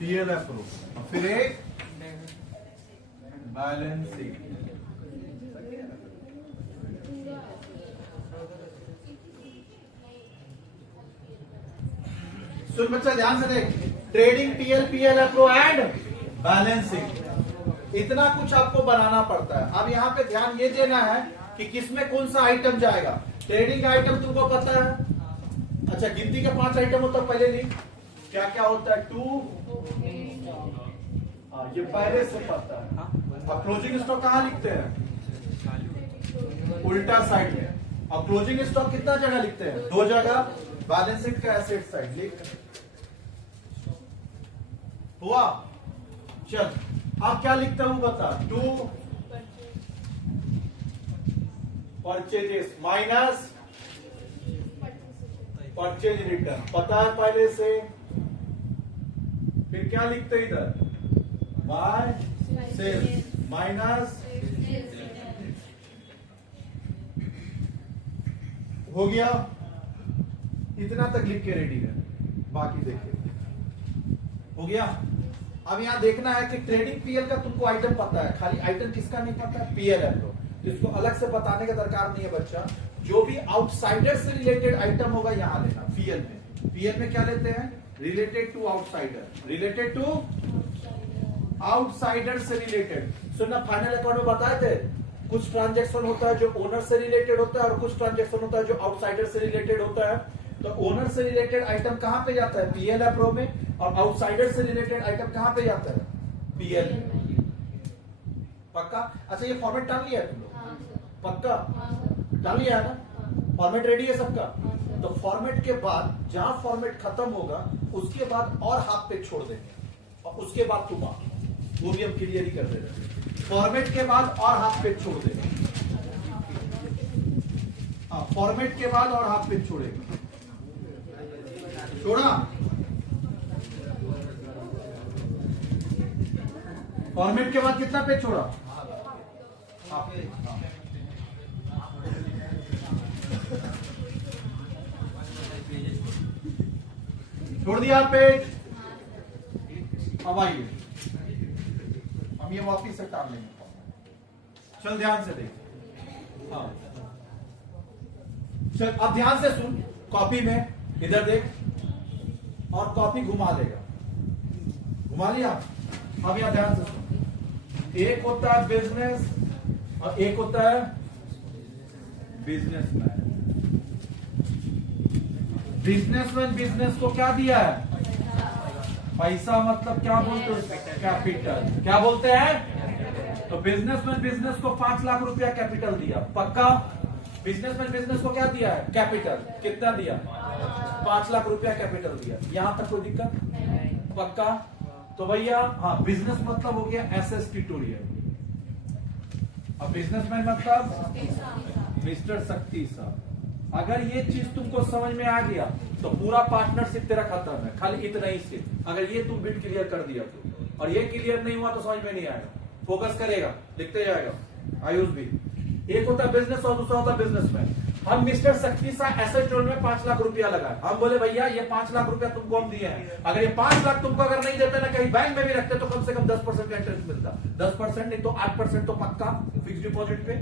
PLF रो, फिर एक balance sheet. सुन बच्चा ध्यान से देख, ट्रेडिंग टीएल PLF रो एंड बैलेंस शीट, इतना कुछ आपको बनाना पड़ता है। अब यहाँ पे ध्यान ये देना है कि किसमें कौन सा आइटम जाएगा। ट्रेडिंग का आइटम तुमको पता है, अच्छा गिनती का 5 आइटम होता है, पहले लिख क्या क्या होता है। 2, ये पहले से पता है। अब क्लोजिंग स्टॉक कहाँ लिखते हैं, उल्टा साइड में। अब क्लोजिंग स्टॉक कितना जगह लिखते हैं, 2 जगह। बैलेंस शीट का एसेट साइड लिख, हुआ। चल अब क्या लिखता हूं बता, 2 परचेजेस माइनस परचेज रिटर्न, पता है पहले से। फिर क्या लिखते हैं इधर, बाय सेल्स माइनस, हो गया। इतना तक लिख के रेडी है, बाकी देखिए हो गया। अब यहां देखना है कि ट्रेडिंग पीएल का तुमको आइटम पता है, खाली आइटम किसका नहीं पता है, PLF रो। इसको अलग से बताने का दरकार नहीं है बच्चा। जो भी आउटसाइडर से रिलेटेड आइटम होगा यहां लेना। पीएल में क्या लेते हैं, related to outsider, related to outsider से रिलेटेड। सुनना, फाइनल अकाउंट में बताए थे कुछ ट्रांजैक्शन होता है जो ओनर से रिलेटेड होता है और कुछ ट्रांजैक्शन होता है जो आउटसाइडर से रिलेटेड होता है। तो ओनर से रिलेटेड आइटम कहां पे जाता है, PLF रो में, और आउटसाइडर से रिलेटेड आइटम कहां पे जाता है, PL में। पक्का? अच्छा ये फॉर्मेट डाल लिया है तुम लोग, पक्का डाल लिया है ना, फॉर्मेट रेडी है सबका। तो फॉर्मेट के बाद जहां फॉर्मेट खत्म होगा उसके बाद और हाफ पेज छोड़ देंगे, और उसके बाद तुम वो भी हम क्लियर ही कर दे रहे हैं। फॉर्मेट के बाद और हाफ पेज छोड़ देंगे, हाँ फॉर्मेट के बाद और हाफ पेज छोड़ेगा, छोड़ा। फॉर्मेट के बाद कितना पेज छोड़ा, हाफ पेज। छोड़ दिया पेज। अब आइए हम ये वापिस से टाल लेंगे। चल ध्यान से देख, हाँ चल अब ध्यान से सुन। कॉपी में इधर देख और कॉपी घुमा देगा, घुमा लिया। अब यहां ध्यान से सुन, एक होता है बिजनेस और एक होता है बिजनेसमैन। बिजनेसमैन बिजनेस को क्या दिया है, पैसा, मतलब क्या बोलते हैं, कैपिटल। क्या बोलते हैं, तो बिजनेसमैन बिजनेस को 5 लाख रुपया कैपिटल दिया, पक्का। बिजनेसमैन बिजनेस को क्या दिया है, कैपिटल। कितना दिया, 5 लाख रुपया कैपिटल दिया। यहां तक कोई दिक्कत, पक्का। तो भैया हाँ, बिजनेस मतलब हो गया SS ट्यूटोरियल। अब बिजनेसमैन मतलब मिस्टर शक्ति साहब। अगर ये चीज तुमको समझ में आ गया तो पूरा पार्टनरशिप तेरा खत्म है, खाली इतना ही से। अगर ये तुम बिट क्लियर कर दिया तो, और ये क्लियर नहीं हुआ तो समझ में नहीं आएगा। फोकस करेगा, लिखते जाएगा। आयुष भी एक होता है बिजनेस और दूसरा होता है बिजनेसमैन। हम मिस्टर शक्ति साहब एसेट ट्रेड में 5 लाख रुपया लगाए। हम बोले भैया ये 5 लाख रुपया तुमको हम दिए हैं, अगर ये 5 लाख तुमको अगर नहीं देते ना, कहीं बैंक में भी रखते तो कम से कम 10% का इंटरेस्ट मिलता। 10% नहीं तो 8% तो पक्का फिक्स डिपॉजिट पे।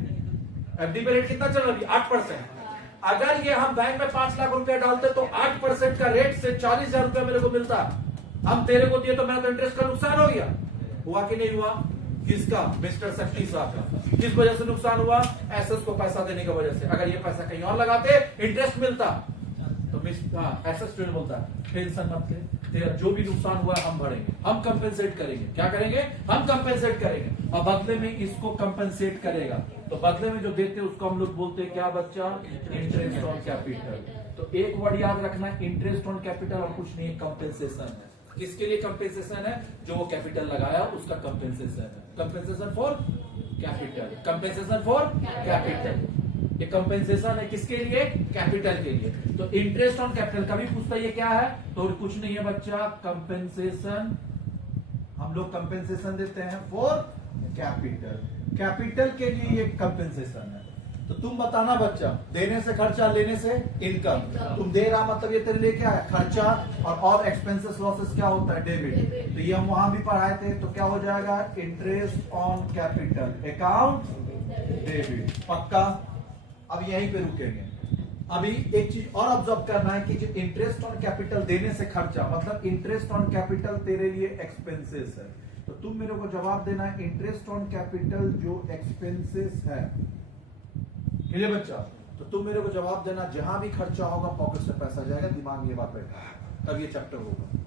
FD पे रेट कितना चल रहा है, 8%। अगर ये हम बैंक में 5 लाख रुपया डालते तो 8% का रेट से 40,000 रुपया मेरे को मिलता। हम तेरे को दिए तो मेरा तो इंटरेस्ट का नुकसान हो गया। हुआ कि नहीं हुआ, किसका, मिस्टर शक्ति साहब का। किस वजह से नुकसान हुआ, एसएस को पैसा देने की वजह से। अगर ये पैसा कहीं और लगाते इंटरेस्ट मिलता तो एसएस ट्रेड बोलता है टेंशन मत ले, तेरा जो भी नुकसान हुआ हम भरेंगे, हम कंपेंसेट करेंगे। क्या करेंगे, हम कंपेंसेट करेंगे। और बदले में इसको कंपेंसेट करेगा, तो बदले में जो देते हैं उसको हम लोग बोलते हैं क्या बच्चा, इंटरेस्ट ऑन कैपिटल। तो एक वर्ड याद रखना, इंटरेस्ट ऑन कैपिटल और कुछ नहीं, कंपेंसेशन है। किसके लिए कंपेंसेशन है, जो वो कैपिटल लगाया उसका कंपेंसेशन है। Compensation for capital, compensation for capital. ये कंपेंसेशन है किसके लिए, कैपिटल के लिए। तो इंटरेस्ट ऑन कैपिटल कभी पूछता है ये क्या है, तो कुछ नहीं है बच्चा, कंपेंसेशन। हम लोग कंपेंसेशन देते हैं फॉर कैपिटल। कैपिटल के लिए ये कंपेंसेशन है। तो तुम बताना बच्चा, देने से खर्चा, लेने से इनकम। तुम दे रहा मतलब ये तेरे लिए क्या है, खर्चा, और एक्सपेंसेस लॉसेस क्या होता है, डेबिट। तो ये हम वहां भी पढ़ाए थे, तो क्या हो जाएगा, interest on capital account debit. पक्का? अब यहीं पे रुकेंगे। अभी एक चीज और ऑब्जर्व करना है कि जो इंटरेस्ट ऑन कैपिटल, देने से खर्चा मतलब इंटरेस्ट ऑन कैपिटल तेरे लिए एक्सपेंसेस है। तो तुम मेरे को जवाब देना है इंटरेस्ट ऑन कैपिटल जो एक्सपेंसेस है। क्लियर बच्चा? तो तुम मेरे को जवाब देना, जहां भी खर्चा होगा पॉकेट से पैसा जाएगा। दिमाग में ये बात बैठा, तब ये चैप्टर होगा।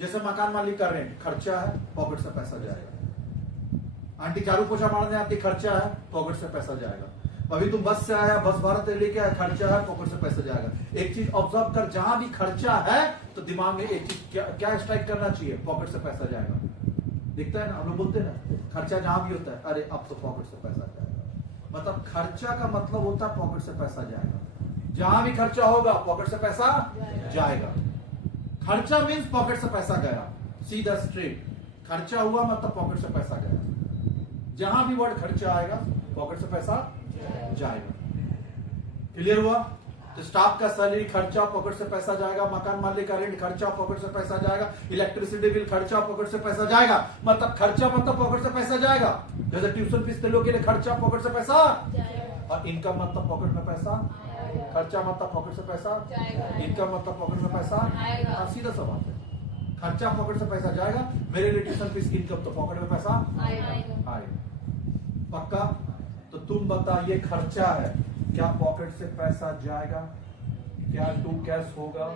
जैसे मकान मालिक का रेंट खर्चा है, पॉकेट से पैसा जाएगा। आंटी झाड़ू पोछा मारने आती, खर्चा है, पॉकेट से पैसा जाएगा। अभी तुम बस से आया, बस भारत लेके आया, खर्चा है, पॉकेट से पैसा जाएगा। एक चीज ऑब्जर्व कर, जहां भी खर्चा है तो दिमाग में एक चीज क्या स्ट्राइक करना चाहिए, पॉकेट से पैसा जाएगा। दिखता है ना, हम लोग बोलते हैं ना, खर्चा जहां भी होता है, अरे अब तो पॉकेट से पैसा जाएगा। मतलब खर्चा का मतलब होता है पॉकेट से पैसा जाएगा। जहां भी खर्चा होगा पॉकेट से पैसा जाएगा। खर्चा मीन्स पॉकेट से पैसा गया, सीधा स्ट्रेट। खर्चा हुआ मतलब पॉकेट से पैसा गया। जहां भी वर्ड खर्चा आएगा पॉकेट से पैसा जाएगा। क्लियर हुआ? तो स्टाफ का सैलरी खर्चा, पॉकेट से पैसा जाएगा। मकान मालिक का रेंट खर्चा, पॉकेट से पैसा जाएगा। इलेक्ट्रिसिटी बिल खर्चा, पॉकेट से पैसा जाएगा। मतलब खर्चा मतलब पॉकेट से पैसा जाएगा। जैसे ट्यूशन फीस के लोग के लिए खर्चा, पॉकेट से पैसा, और इनकम मतलब पॉकेट में पैसा। खर्चा मतलब पॉकेट से पैसा, इनकम मतलब पॉकेट में पैसा। सीधा सा बात है, खर्चा पॉकेट से पैसा जाएगा। मेरे लिए ट्यूशन फीस की इनकम तो पॉकेट में पैसा आएगा। पक्का? तो तुम बता, ये खर्चा है, क्या पॉकेट से पैसा जाएगा? क्या टू कैश होगा?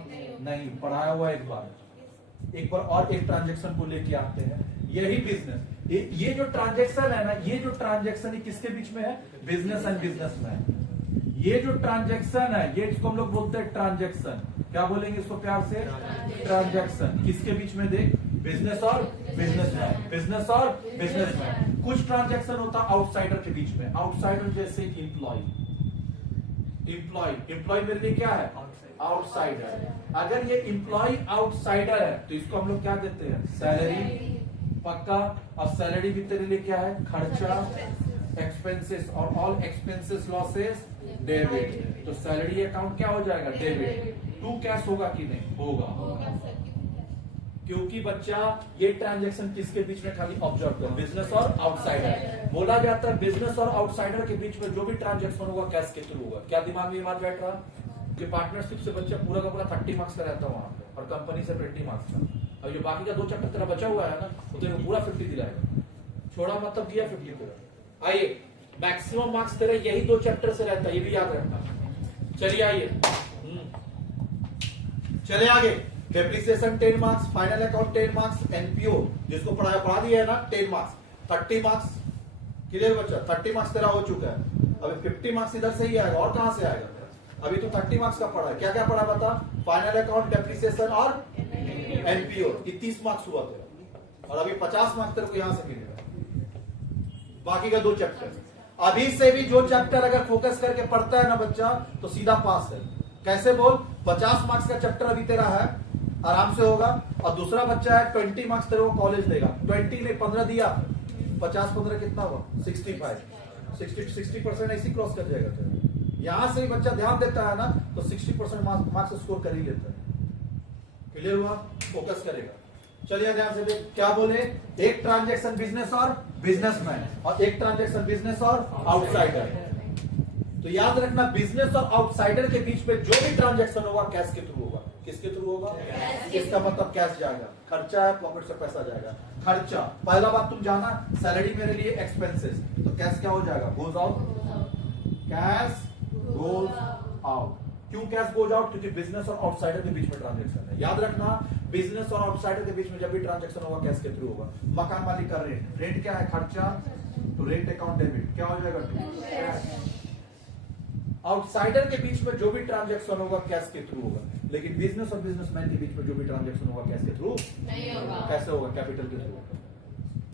नहीं। पढ़ाया हुआ एक बार और एक ट्रांजेक्शन को लेके आते हैं। यही बिजनेस, ये जो ट्रांजेक्शन है ना, ये जो ट्रांजेक्शन किसके बीच में है, बिजनेस एंड बिजनेसमैन। ये जो ट्रांजेक्शन है, ये इसको हम लोग बोलते हैं ट्रांजेक्शन। क्या बोलेंगे इसको प्यार से, ट्रांजेक्शन। किसके बीच में देख, बिजनेस और बिजनेसमैन, बिजनेस और बिजनेसमैन। कुछ ट्रांजेक्शन होता है आउटसाइडर के बीच में। आउटसाइडर जैसे एम्प्लॉय मेरे लिए क्या है, आउटसाइडर। अगर ये एम्प्लॉय आउटसाइडर है तो इसको हम लोग क्या देते हैं, सैलरी। पक्का? और सैलरी भी तेरे लिए क्या है, खर्चा, एक्सपेंसेस, और ऑल एक्सपेंसेस लॉसेस डेबिट। तो सैलरी अकाउंट क्या हो जाएगा, डेबिट। टू कैश होगा कि नहीं, होगा। क्योंकि बच्चा ये ट्रांजैक्शन किसके बीच में, खाली ऑब्जर्व कर, बिजनेस और आउटसाइडर। बोला जाता है बिजनेस और आउटसाइडर के बीच में जो भी ट्रांजैक्शन होगा कैश के थ्रू होगा। क्या दिमाग में ये बात बैठ रहा? कि पार्टनरशिप से बच्चा पूरा का पूरा 30 मार्क्स का रहता है वहां पे, और कंपनी से 20 मार्क्स का। और जो बाकी का 2 चैप्टर तेरा बचा हुआ है ना, वो तेरे पूरा 50 दिलाएगा। छोड़ा मतलब दिया 50 तेरा। आइए, मैक्सिमम मार्क्स तेरे यही 2 चैप्टर से रहता है, ये भी याद रखना। चलिए आइए, चले आगे। Depreciation 10 marks, final account 10 marks, NPO जिसको पढ़ा दिया है ना 10 मार्क्स, 30 मार्क्स। क्लियर बच्चा? 30 मार्क्स तेरा हो चुका है। अभी 50 मार्क्स इधर से ही आएगा, और कहां से आएगा? अभी तो 30 मार्क्स का पढ़ा है। क्या क्या पढ़ा बता? फाइनल अकाउंट, डेप्रिसिएशन और एनपीओ। 30 मार्क्स हुआ तेरा, और अभी 50 मार्क्स तेरे को यहां से मिलेगा। बाकी का 2 चैप्टर। अभी से भी जो चैप्टर अगर फोकस करके पढ़ता है ना बच्चा, तो सीधा पास है। कैसे बोल? 50 मार्क्स का चैप्टर अभी तेरा है, आराम से होगा। और दूसरा बच्चा है 20 मार्क्स तेरे को कॉलेज देगा। 20 ने 15 दिया, 50 15 कितना हुआ, 65। 60% ऐसी क्रॉस कर जाएगा तेरा। यहां से ही बच्चा ध्यान देता है ना, तो 60% मार्क्स स्कोर कर ही लेता है। क्लियर हुआ? फोकस करेगा। चलिए ध्यान से देख, क्या बोले, एक ट्रांजैक्शन बिजनेस और बिजनेसमैन, और एक ट्रांजैक्शन बिजनेस और आउटसाइडर। तो याद रखना, बिजनेस और आउटसाइडर के बीच में जो भी ट्रांजैक्शन होगा कैश के थ्रू होगा। किसके थ्रू होगा? इसका मतलब कैश जाएगा। खर्चा है, पॉकेट से पैसा जाएगा। खर्चा, पहला बात तुम जाना, सैलरी मेरे लिए एक्सपेंसेस, तो कैश क्या हो जाएगा, goes out. Cash goes out. क्यों कैश गोज आउट? क्योंकि बिजनेस और आउटसाइडर के बीच में ट्रांजैक्शन है। याद रखना, बिजनेस और आउटसाइडर के बीच में जब भी ट्रांजैक्शन होगा कैश के थ्रू होगा। मकान मालिक का रेंट, रेंट क्या है, खर्चा, तो रेंट अकाउंट डेबिट क्या हो जाएगा, आउटसाइडर के बीच में जो भी ट्रांजैक्शन होगा कैश के थ्रू होगा। लेकिन बिजनेस और बिजनेसमैन के बीच में जो भी ट्रांजैक्शन होगा कैश के थ्रू नहीं होगा। कैसे होगा? कैपिटल के थ्रू।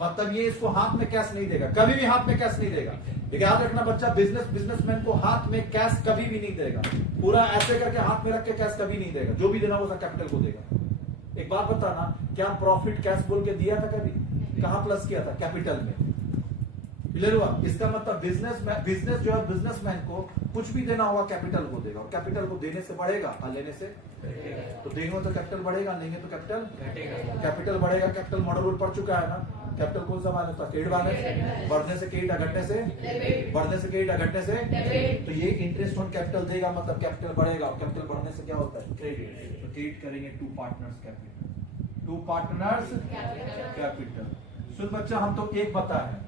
मतलब ये इसको हाथ में कैश नहीं देगा, कभी भी हाथ में कैश नहीं देगा। लेकिन याद रखना बच्चा, बिजनेसमैन को हाथ में कैश कभी भी नहीं देगा। पूरा ऐसे करके हाथ में रख के कैश कभी नहीं देगा। जो भी देना वो सब कैपिटल को देगा। एक बात बताना, क्या प्रॉफिट कैश बोल के दिया था कभी? कहां प्लस किया था? कैपिटल में। क्लियर हुआ? इसका मतलब बिजनेस जो है बिजनेसमैन को कुछ भी देना होगा कैपिटल को देगा, और कैपिटल को देने से बढ़ेगा और लेने से तो देंगे तो कैपिटल बढ़ेगा, लेंगे तो कैपिटल बढ़ेगा। कैपिटल मॉडल रूल पढ़ चुका है ना? कैपिटल कौन सा माइनस था? क्रेडिट माइनस, बढ़ने से क्रेडिट, घटने से बढ़ने से क्रेडिट, घटने से तो ये इंटरेस्ट ऑन कैपिटल देगा, मतलब कैपिटल बढ़ेगा, और कैपिटल बढ़ने से क्या होता है? क्रेडिट। तो क्रेडिट करेंगे to partners capital, to partners capital. सुन बच्चा, हम तो एक बता है,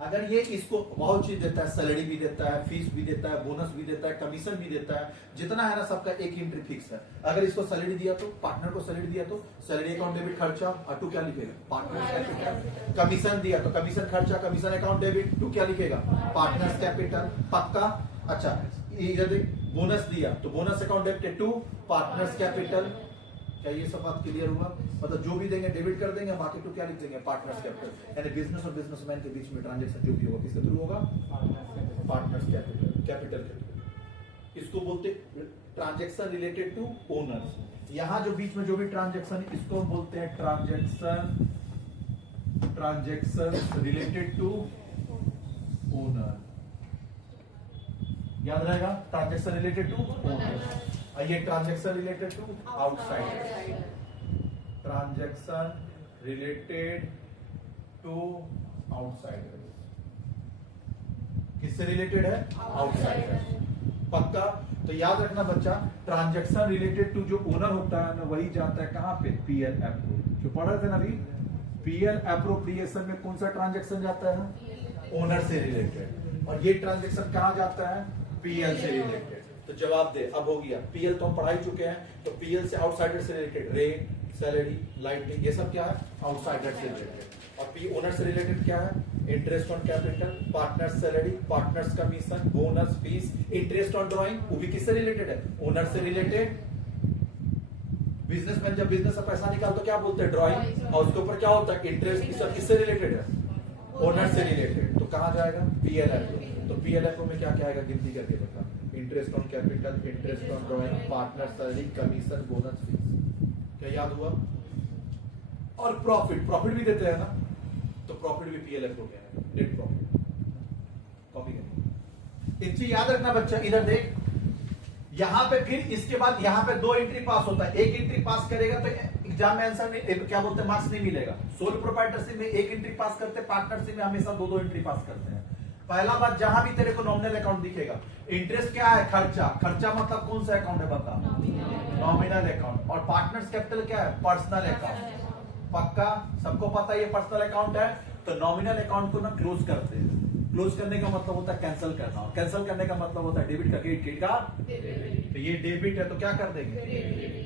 अगर ये इसको बहुत चीज देता है, सैलरी भी देता है, फीस भी देता है, बोनस भी देता है, कमीशन भी देता है, जितना है ना सबका एक एंट्री फिक्स है। अगर इसको सैलरी दिया तो पार्टनर को सैलरी दिया तो सैलरी अकाउंट डेबिट खर्चा, और टू क्या लिखेगा? Partners capital. कमीशन दिया तो कमीशन खर्चा, कमीशन अकाउंट डेबिट, टू क्या लिखेगा? Partners capital. पक्का? अच्छा, इधर देख, बोनस दिया तो bonus account debit to partners capital. क्या ये सब बात क्लियर हुआ? मतलब जो भी देंगे डेबिट कर देंगे, बाकी तो क्या लिख देंगे? Partners capital. यानी बिजनेस और बिजनेसमैन के बीच में ट्रांजैक्शन जो भी होगा किसके थ्रू होगा? पार्टनर्स कैपिटल, कैपिटल के थ्रू। इसको बोलते ट्रांजैक्शन रिलेटेड टू ओनर्स। यहां जो बीच में जो भी ट्रांजैक्शन, इसको हम बोलते हैं ट्रांजैक्शन रिलेटेड टू ओनर। याद रहेगा? Transaction related to owner. ये transaction related to outsider, transaction related to outsider. किससे रिलेटेड है? आउटसाइडर। पक्का? तो याद रखना बच्चा, ट्रांजैक्शन रिलेटेड टू जो ओनर होता है ना, वही जाता है कहां पे? PL approve. जो पढ़ रहे थे ना अभी, पीएल अप्रोप्रिएशन में कौन सा ट्रांजैक्शन जाता है? ओनर से रिलेटेड। और ये ट्रांजैक्शन कहां जाता है? पीएल से रिलेटेड। तो जवाब दे, अब हो गया। पीएल तो हम पढ़ा ही चुके हैं, तो पीएल से आउटसाइडर से रिलेटेड रेंट, सैलरी, लाइटिंग, ये सब क्या है? आउटसाइडर से रिलेटेड। और पी ओनर से रिलेटेड क्या है? Interest on capital, partners salary, partners commission, bonus, fees, interest on drawing, वो भी किससे रिलेटेड है? ओनर से रिलेटेड। बिजनेसमैन जब बिजनेस से पैसा निकालता तो क्या बोलते हैं? ड्रॉइंग। और उसके ऊपर क्या होता है? इंटरेस्ट। ये सब किससे रिलेटेड है? ओनर से रिलेटेड। तो कहां जाएगा? पीएलएफ। तो पीएलएफ में क्या क्या आएगा? गिनती करके बता। Interest on capital, interest on drawing, partner salary, commission, bonus, fees. क्या याद हुआ? और प्रॉफिट भी देते हैं ना, तो प्रॉफिट भी पीएलएफ हो गया, नेट प्रॉफिट। कॉपी करेंगे। एक चीज याद रखना बच्चा, इधर देख, यहां पे फिर इसके बाद यहां पे दो एंट्री पास होता है। एक एंट्री पास करेगा तो एग्जाम में आंसर में क्या बोलते हैं? मार्क्स नहीं मिलेगा। सोल प्रोप्राइटरशिप में एक एंट्री पास करते, पार्टनरशिप में हमेशा दो एंट्री पास करते हैं। पहला बात, जहां भी तेरे को नॉमिनल अकाउंट दिखेगा, इंटरेस्ट क्या है? खर्चा। खर्चा मतलब कौन सा अकाउंट है बता? Nominal account. और पार्टनर्स कैपिटल क्या है? Personal account. पक्का? सबको पता है ये पर्सनल अकाउंट है। तो नॉमिनल अकाउंट को ना क्लोज करते हैं। क्लोज करने का मतलब होता है कैंसिल करना, और कैंसिल करने का मतलब होता है डेबिट का क्रेडिट का। तो ये डेबिट है तो क्या कर देंगे?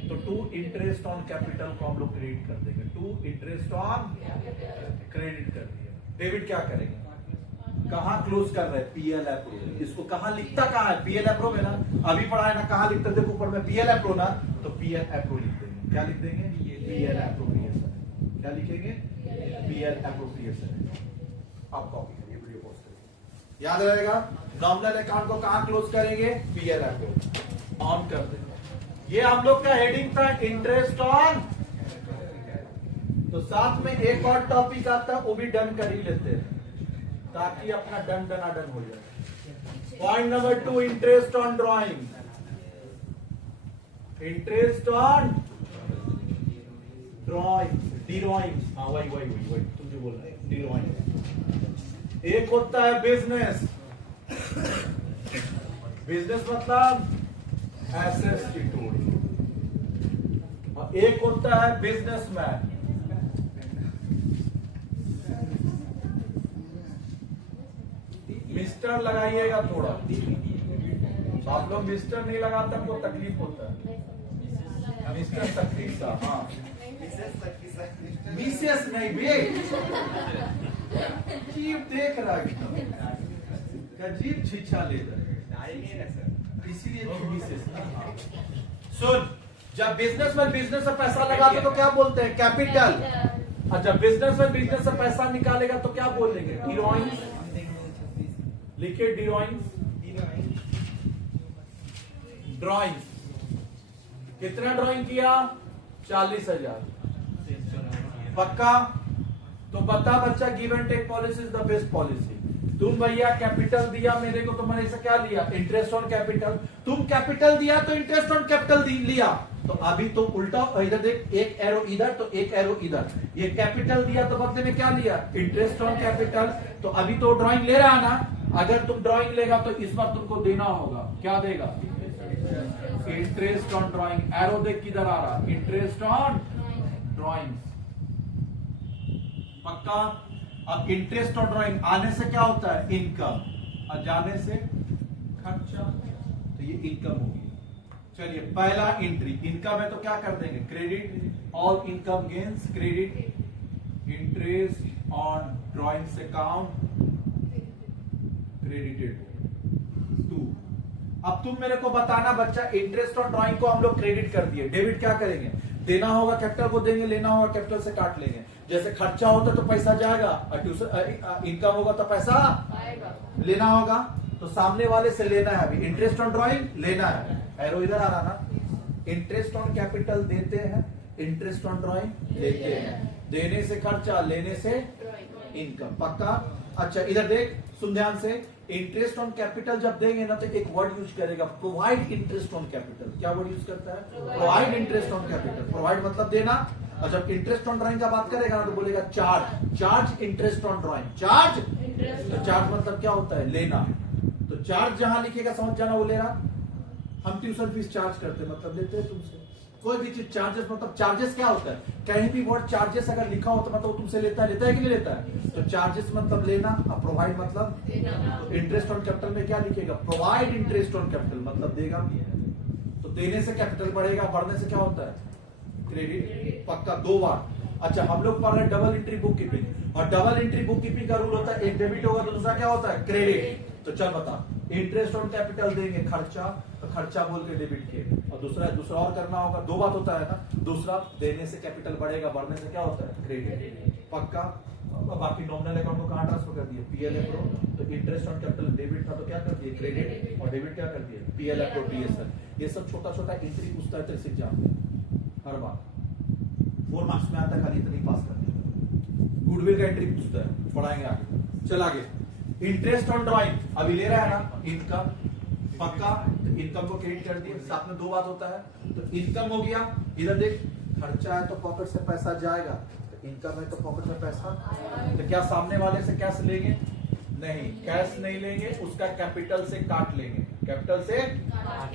तो टू इंटरेस्ट ऑन कैपिटल को हम लोग क्रेडिट कर देंगे। टू इंटरेस्ट ऑन क्रेडिट कर दिया। डेबिट क्या करेंगे? कहां क्लोज कर रहे हैं? PL approve. इसको कहां लिखता कहां है? पीएल अप्रूव है ना, अभी पढ़ा है ना। कहां लिखते? देखो ऊपर में पीएल अप्रूव ना, तो पीएल अप्रूव लिख देंगे। क्या लिख देंगे? PL appropriation. क्या लिखेंगे? PL appropriation. अब कॉपी करिए, वीडियो पॉज करिए, याद रहेगा। नॉमिनल अकाउंट को कहां क्लोज करेंगे? PL approve. ऑन कर देंगे। ये हम लोग का हेडिंग था इंटरेस्ट ऑन। तो साथ में एक और टॉपिक आता है, वो भी डन कर ही लेते हैं ताकि अपना डन डनाडन हो जाए। Point number 2, interest on drawing. Interest on drawing, drawing. हाँ वही तुम जो बोल रहे हैं, डिरॉइंग। एक होता है बिजनेस। बिजनेस मतलब एसेट्स की टोटल। और एक होता है बिजनेसमैन। मिस्टर लगाइएगा थोड़ा, आप लोग मिस्टर नहीं लगाते हमको तकलीफ होता है। मिस्टर तकलीफ सा, हाँ मिसेस नहीं बे। जीव देख रहा है, जीव छिछा ले रहा है, इसीलिए मिसेस। सुन, जब बिजनेसमैन बिजनेस से पैसा लगाते तो क्या बोलते हैं? कैपिटल। और जब बिजनेसमैन बिजनेस से पैसा निकालेगा तो क्या बोलेंगे? डिरॉइंग्स। लिखिए डिरॉइंग्स। ड्रॉइंग। कितना ड्राइंग किया? 40,000। पक्का? तो बता बच्चा, give and take policy is the best policy. तुम भैया कैपिटल दिया मेरे को, तो मैंने इसे क्या लिया, इंटरेस्ट ऑन कैपिटल। तुम कैपिटल दिया तो इंटरेस्ट ऑन कैपिटल लिया। तो अभी तो उल्टा, इधर देख, एक एरो इधर तो एक एरो इधर। ये कैपिटल दिया तो बदले में क्या लिया, इंटरेस्ट ऑन कैपिटल। तो अभी तो ड्राइंग ले रहा है ना, अगर तुम ड्राइंग लेगा तो इस बार तुमको देना होगा, क्या देगा, इंटरेस्ट ऑन ड्राइंग। एरो देख किधर आ रहा, इंटरेस्ट ऑन ड्राइंग, पक्का। अब इंटरेस्ट ऑन ड्राइंग आने से क्या होता है, इनकम, और जाने से खर्चा, तो ये इनकम होगी। चलिए पहला एंट्री इनकम है तो क्या कर देंगे, credit all income gains, credit interest on drawings account credited. To, अब तुम मेरे को बताना बच्चा, इंटरेस्ट ऑन ड्राइंग को हम लोग क्रेडिट कर दिए, डेबिट क्या करेंगे, देना होगा कैपिटल को देंगे, लेना होगा कैपिटल से काट लेंगे। जैसे खर्चा होता तो पैसा जाएगा, इनकम होगा तो पैसा आएगा, लेना होगा तो सामने वाले से लेना है। अभी इंटरेस्ट ऑन ड्राइंग लेना है, एरो इधर आ रहा ना, इंटरेस्ट ऑन कैपिटल देते हैं, इंटरेस्ट ऑन ड्राइंग लेते हैं, देने से खर्चा, लेने से इनकम, पक्का। अच्छा इधर देख, सुन ध्यान से, इंटरेस्ट ऑन कैपिटल जब देंगे ना तो एक वर्ड यूज करेगा, प्रोवाइड इंटरेस्ट ऑन कैपिटल। क्या वर्ड यूज करता है, provide interest on capital. Provide मतलब देना, और जब इंटरेस्ट ऑन ड्राइंग का बात करेगा ना तो बोलेगा charge, charge interest on drawing, charge. तो चार्ज मतलब क्या होता है, लेना। तो चार्ज जहां लिखेगा समझ जाना वो ले रहा। हम ट्यूशन फीस चार्ज करते मतलब लेते हैं तुमसे, कोई भी चीज चार्जेस मतलब, चार्जेस क्या होता है, कहीं भी वर्ड चार्जेस अगर लिखा हो तो मतलब वो तुमसे लेता है कि नहीं लेता है। तो चार्जेस मतलब लेना, और प्रोवाइड मतलब, तो इंटरेस्ट ऑन कैपिटल में क्या लिखेगा, प्रोवाइड इंटरेस्ट ऑन कैपिटल मतलब देगा। तो देने से कैपिटल बढ़ेगा, बढ़ने से क्या होता है, क्रेडिट, पक्का, दो बार। अच्छा हम लोग पढ़ रहे हैं डबल एंट्री बुक कीपिंग, और डबल एंट्री बुक कीपिंग का रूल होता है, एक डेबिट होगा तो दूसरा क्या होता है, क्रेडिट। तो चल बता, इंटरेस्ट ऑन कैपिटल देंगे खर्चा, तो खर्चा बोल के डेबिट किए, और दूसरा और करना होगा, दो बात होता है ना, दूसरा देने से कैपिटल बढ़ेगा, बढ़ने से क्या होता है, क्रेडिट, पक्का। बाकी नॉमिनल अकाउंट को कहां ट्रांसफर कर दिए, पीएल एप्रो। तो इंटरेस्ट ऑन कैपिटल डेबिट था तो क्या कर दिए, क्रेडिट, और डेबिट क्या कर दिए, पीएल एप्रोप्रिएशन। ये सब छोटा छोटा एंट्री पूछता है तेरे एग्जाम में हर बार, 4 मार्क्स में आता है, खाली इतनी पास कर दिया। गुडविल का एंट्री पूछता है, पढ़ाएंगे आगे। चल आगे, इंटरेस्ट ऑन ड्राइंग अभी ले रहा है ना, इनकम, पक्का। तो इनकम को क्रेडिट कर दिए, साथ में दो बात होता है, तो इनकम हो गया। इधर देख, खर्चा है तो पॉकेट से पैसा जाएगा, तो इनकम है तो पॉकेट में पैसा। तो क्या सामने वाले से कैश लेंगे, नहीं कैश नहीं लेंगे, उसका कैपिटल से काट लेंगे, कैपिटल से।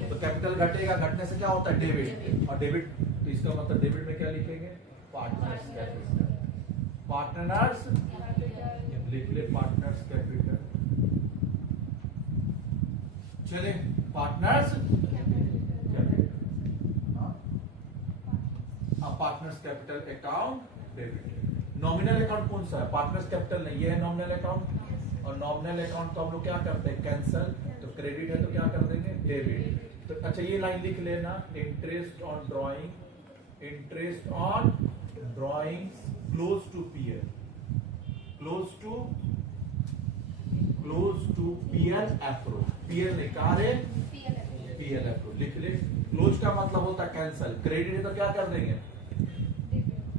तो कैपिटल घटेगा, घटने से क्या होता है, डेबिट, और डेबिट, तो इसका मतलब डेबिट में क्या लिखेंगे, पार्टनर्स कैपिटल, पार्टनर्स लिख ले, पार्टनर्स कैपिटल। चले partners capital, partners capital account debit. Nominal account कौन सा है, पार्टनर्स कैपिटल नहीं, ये है नॉमिनल अकाउंट, और नॉमिनल अकाउंट तो हम लोग क्या करते हैं, कैंसल। तो क्रेडिट है तो क्या कर देंगे, डेबिट। तो अच्छा ये लाइन लिख लेना, interest on drawing, interest on drawing close to PL, close to PL एप्रो। पीएल नहीं, कहा रे, पीएल एप्रो लिख ले। क्लोज का मतलब होता है कैंसल, क्रेडिट है तो क्या कर देंगे,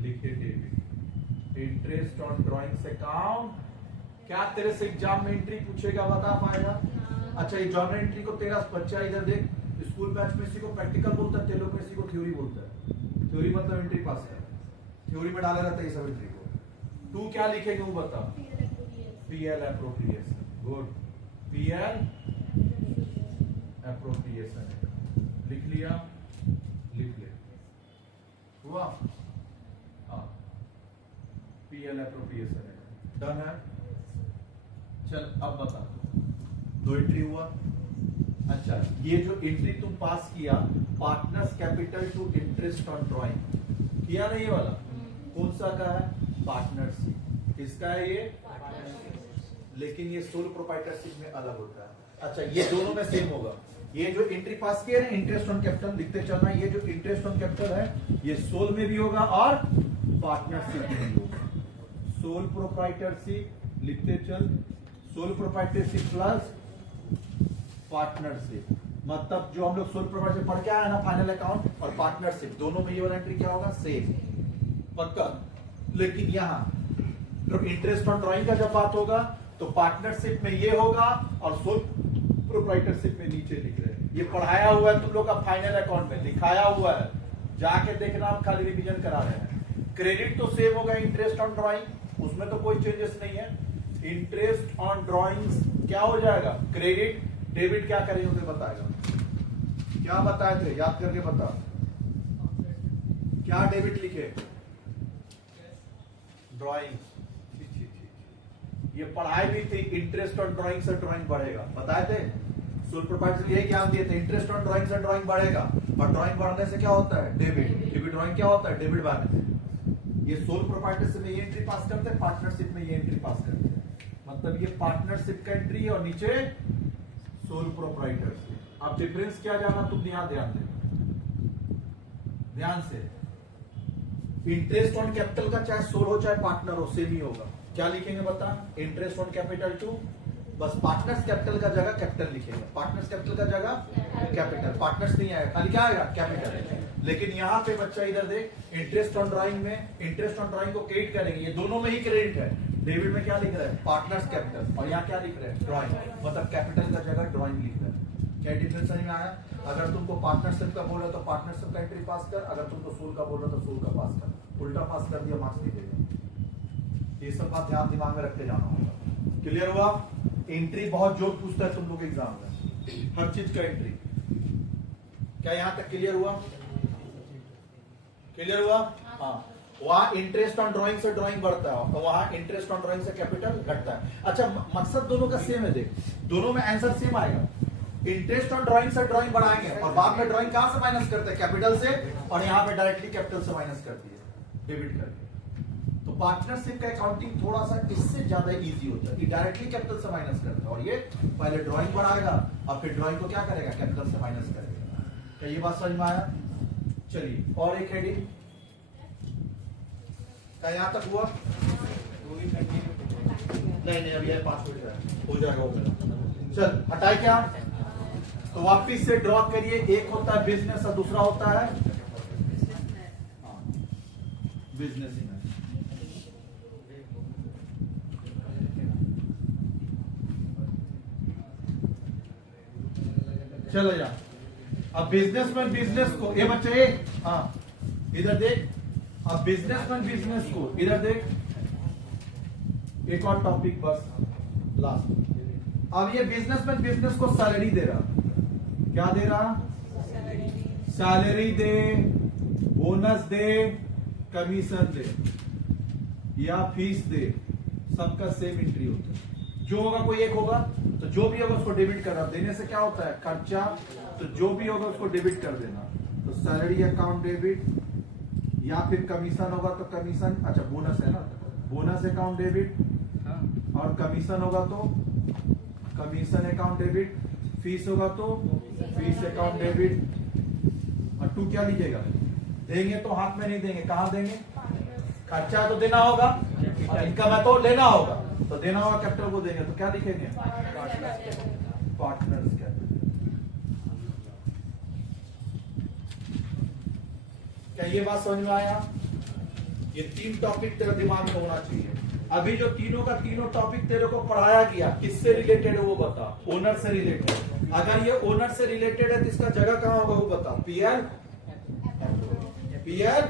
लिखे debit. Interest on drawings account, क्या तेरे से एग्जाम में एंट्री पूछेगा, बता पाएगा। अच्छा ये जर्नल एंट्री को तेरा बच्चा इधर देख, स्कूल बैच में इसी को प्रैक्टिकल बोलता है, तेलों में इसी को थ्योरी बोलता है। थ्योरी मतलब एंट्री पास है, थ्योरी में डाला रहता है ये सब एंट्री को। तू क्या लिखेगा वो बता, PL appropriation, good, PL appropriation लिख लिया, लिख ले, हुआ, हाँ पीएल एप्रोप्रिएशन है, डन है। चल अब बता, दो एंट्री हुआ। अच्छा ये जो एंट्री तुम पास किया, partners capital to interest on drawing, किया नहीं ये वाला, कौन सा का है, पार्टनरशिप, किसका है ये, लेकिन ये सोल प्रोप्राइटरशिप में अलग होता है। अच्छा ये दोनों में सेम होगा, ये जो एंट्री पास किया है इंटरेस्ट ऑन कैपिटल लिखते चलना, ये जो इंटरेस्ट ऑन कैपिटल है ये सोल में भी होगा और पार्टनरशिप में भी होगा। सोल प्रोप्राइटरशिप लिखते चल, सोल प्रोप्राइटरशिप प्लस पार्टनरशिप, मतलब जो हम लोग सोल प्रोप्राइटरशिप पढ़ के आए ना फाइनल अकाउंट, और पार्टनरशिप दोनों में ये वाला एंट्री क्या होगा, सेम, पक्का। लेकिन यहाँ इंटरेस्ट ऑन ड्राइंग का जब बात होगा तो पार्टनरशिप में ये होगा और सोल प्रोप्राइटरशिप में नीचे लिख रहे हैं। ये पढ़ाया हुआ है तुम लोग का फाइनल अकाउंट में लिखाया हुआ है, जाके देखना, हम खाली रिवीजन करा रहे हैं। क्रेडिट तो सेम होगा इंटरेस्ट ऑन ड्राइंग, उसमें तो कोई चेंजेस नहीं है। इंटरेस्ट ऑन ड्राइंग्स क्या हो जाएगा, क्रेडिट। डेबिट क्या करेंगे बताएगा, क्या बताए थे, याद करके बता, क्या डेबिट लिखे, ड्राइंग। ये पढ़ाई भी थी, इंटरेस्ट ऑन ड्राइंग से ड्राइंग बढ़ेगा, बताए थे। सोल प्रोप्राइटर यही ज्ञान दिए थे, इंटरेस्ट ऑन ड्राइंग से ड्राइंग बढ़ेगा, और ड्राइंग बढ़ने से क्या होता है, डेबिट। डेबिट ड्राइंग क्या होता है, डेबिट बढ़ने से। ये सोल प्रोप्राइटरशिप में ये एंट्री पास करते हैं, पार्टनरशिप में ये एंट्री पास करते हैं। मतलब ये पार्टनरशिप का एंट्री है और नीचे सोल प्रोप्राइटरशिप। अब डिफरेंस क्या जाना तुम यहाँ ध्यान दे, ध्यान से। इंटरेस्ट ऑन कैपिटल का चाहे सोल हो चाहे पार्टनर हो, सेम ही होगा। क्या लिखेंगे बता, इंटरेस्ट ऑन कैपिटल टू, बस पार्टनर्स कैपिटल का जगह कैपिटल लिखेंगे, पार्टनर्स कैपिटल का जगह कैपिटल, पार्टनर्स नहीं आएगा, खाली क्या आएगा, कैपिटल। लेकिन यहाँ पे बच्चा इधर देख, इंटरेस्ट ऑन ड्राइंग में इंटरेस्ट ऑन ड्राइंग को क्रेडिट करेंगे, ये दोनों में ही क्रेडिट है। डेबिट में क्या लिख रहा है, पार्टनर्स कैपिटल, और यहाँ क्या लिख रहे हैं, ड्राइंग, मतलब कैपिटल का जगह ड्राइंग लिख रहा है। क्या डिफरेंस समझ में आया। अगर तुमको पार्टनरशिप का बोल रहे तो पार्टनरशिप का एंट्री पास कर, अगर तुमको सोल का बोल रहे तो सोल का पास कर, उल्टा पास कर दिया मार्क्स नहीं देगा। ये सब बात ध्यान दिमाग में रखते जाना होगा। क्लियर हुआ। एंट्री बहुत जोर पूछता है तुम लोग एग्जाम में, हर चीज का एंट्री। क्या यहां तक क्लियर हुआ, क्लियर हुआ। हाँ, वहां इंटरेस्ट ऑन ड्राइंग से ड्राइंग बढ़ता है, तो वहां इंटरेस्ट ऑन ड्राइंग से कैपिटल घटता है। अच्छा, मकसद दोनों का सेम है, देख दोनों में आंसर सेम आएगा। इंटरेस्ट ऑन ड्राइंग से ड्राइंग बढ़ाएंगे और बाद में ड्राइंग कहां से माइनस करते हैं, कैपिटल से, और यहाँ पे डायरेक्टली कैपिटल से माइनस करती है, डेबिट करके। तो पार्टनरशिप का अकाउंटिंग थोड़ा सा इससे ज्यादा इजी होता है, डायरेक्टली कैपिटल से माइनस करता है, और ये पहले ड्राइंग बढ़ाएगा और फिर ड्राइंग को क्या करेगा, कैपिटल से माइनस करेगा। क्या ये बात समझ में आया। चलिए और एक हेडिंग, क्या यहां तक हुआ, नहीं अभी 5 मिनट हो जाएगा वो मेरा। चल हटाए क्या, तो वापिस से ड्रॉ करिए। एक होता है बिजनेस और दूसरा होता है बिजनेस। चलो जा, अब बिजनेसमैन बिजनेस को, ये बच्चे हाँ इधर देख, अब बिजनेसमैन बिजनेस को इधर देख, एक और टॉपिक बस लास्ट। अब ये बिजनेसमैन बिजनेस को सैलरी दे रहा, क्या दे रहा, सैलरी दे, बोनस दे, कमीशन दे या फीस दे, सबका सेम एंट्री होता है। जो होगा कोई एक होगा, तो जो भी होगा उसको डेबिट करना। देने से क्या होता है, खर्चा, तो जो भी होगा उसको डेबिट कर देना। तो सैलरी अकाउंट डेबिट, या फिर कमीशन होगा तो कमीशन, अच्छा बोनस है ना, बोनस अकाउंट डेबिट, और कमीशन होगा तो कमीशन अकाउंट डेबिट, फीस होगा तो फीस अकाउंट डेबिट। और टू क्या लीजिएगा, देंगे तो हाथ में नहीं देंगे, कहां देंगे, खर्चा तो देना होगा, इनकम है तो लेना होगा, तो देना होगा कैपिटल को देंगे, तो क्या लिखेंगे, पार्टनर्स कैपिटल। क्या ये बात समझ में आया। ये 3 टॉपिक तेरे दिमाग में होना चाहिए। अभी जो तीनों का तीनों टॉपिक तेरे को पढ़ाया गया, किससे रिलेटेड है वो बता, ओनर से रिलेटेड। अगर ये ओनर से रिलेटेड है तो इसका जगह कहां होगा वो बता, पीएल, पीएल